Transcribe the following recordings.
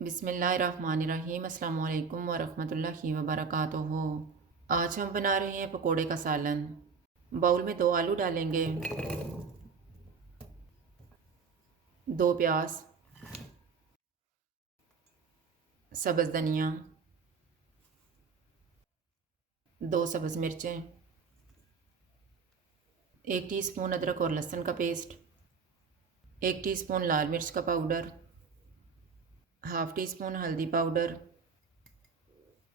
बिस्मिल्लाहिर्रहमानिर्रहीम अस्सलाम वालेकुम वरहमतुल्लाहि वबरकातुहू। आज हम बना रहे हैं पकोड़े का सालन। बाउल में 2 आलू डालेंगे, 2 प्याज, सब्ज़ धनिया, 2 सब्ज़ मिर्चें, 1 टीस्पून अदरक और लहसुन का पेस्ट, 1 टीस्पून लाल मिर्च का पाउडर, हाफ़ टी स्पून हल्दी पाउडर,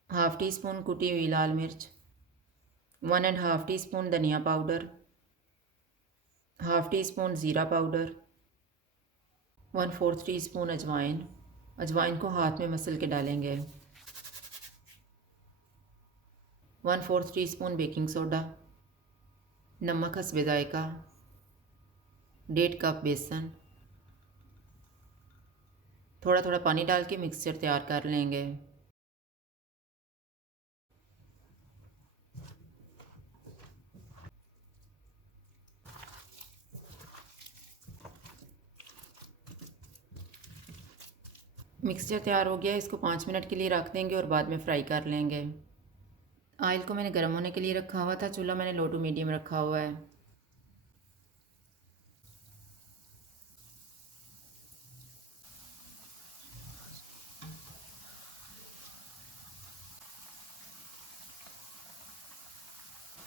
हाफ़ टी स्पून कुटी हुई लाल मिर्च, 1 एंड हाफ़ टी स्पून धनिया पाउडर, हाफ़ टी स्पून ज़ीरा पाउडर, 1/4 टी स्पून अजवाइन। अजवाइन को हाथ में मसल के डालेंगे। 1/4 टी स्पून बेकिंग सोडा, नमक हस्बे जायका, 1.5 कप बेसन। थोड़ा थोड़ा पानी डाल के मिक्सचर तैयार कर लेंगे। मिक्सचर तैयार हो गया, इसको 5 मिनट के लिए रख देंगे और बाद में फ्राई कर लेंगे। ऑयल को मैंने गर्म होने के लिए रखा हुआ था, चूल्हा मैंने लो टू मीडियम रखा हुआ है।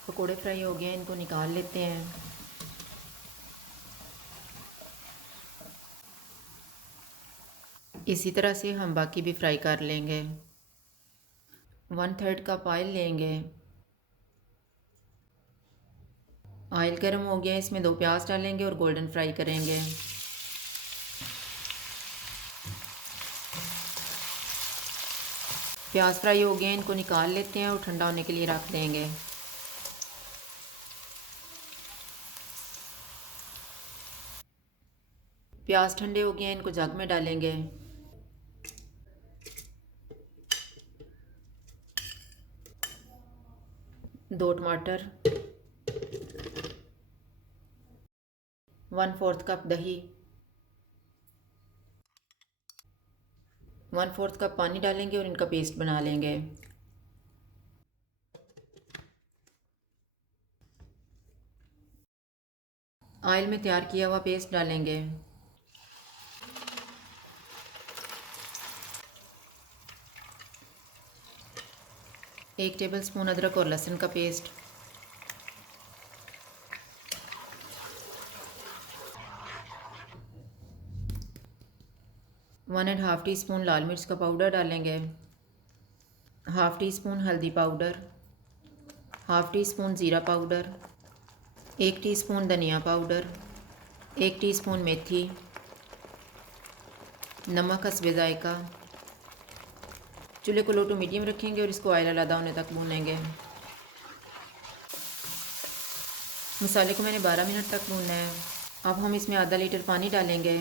पकोड़े फ्राई हो गए, इनको निकाल लेते हैं। इसी तरह से हम बाकी भी फ्राई कर लेंगे। 1/3 कप ऑयल लेंगे। ऑयल गर्म हो गया, इसमें 2 प्याज डालेंगे और गोल्डन फ्राई करेंगे। प्याज फ्राई हो गए, इनको निकाल लेते हैं और ठंडा होने के लिए रख देंगे। प्याज ठंडे हो गए हैं, इनको जग में डालेंगे। दो टमाटर, 1/4 कप दही, 1/4 कप पानी डालेंगे और इनका पेस्ट बना लेंगे। ऑयल में तैयार किया हुआ पेस्ट डालेंगे। एक टेबलस्पून अदरक और लहसुन का paste, 1 and half teaspoon लाल मिर्च का पाउडर डालेंगे, हाफ़ टी स्पून हल्दी पाउडर, हाफ़ टी स्पून ज़ीरा पाउडर, 1 टीस्पून धनिया पाउडर, 1 टीस्पून मेथी, नमक हस्बे जायका। चूल्हे को लो टू मीडियम रखेंगे और इसको ऑयल अलग होने तक भूनेंगे। मसाले को मैंने 12 मिनट तक भूनना है। अब हम इसमें आधा लीटर पानी डालेंगे।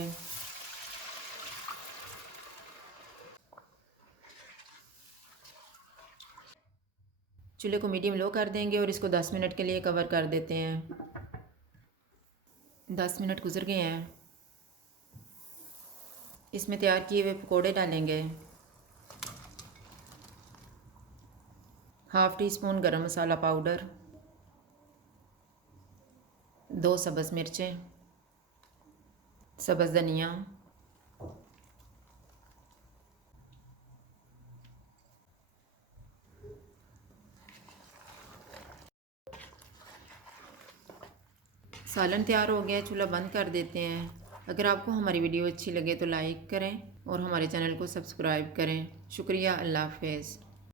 चूल्हे को मीडियम लो कर देंगे और इसको 10 मिनट के लिए कवर कर देते हैं। 10 मिनट गुजर गए हैं। इसमें तैयार किए हुए पकोड़े डालेंगे। हाफ़ टी स्पून गरम मसाला पाउडर, 2 सब्ज़ मिर्चें, सब्ज़ धनिया, सालन तैयार हो गया, चूल्हा बंद कर देते हैं। अगर आपको हमारी वीडियो अच्छी लगे तो लाइक करें और हमारे चैनल को सब्सक्राइब करें। शुक्रिया, अल्लाह हाफ़िज़।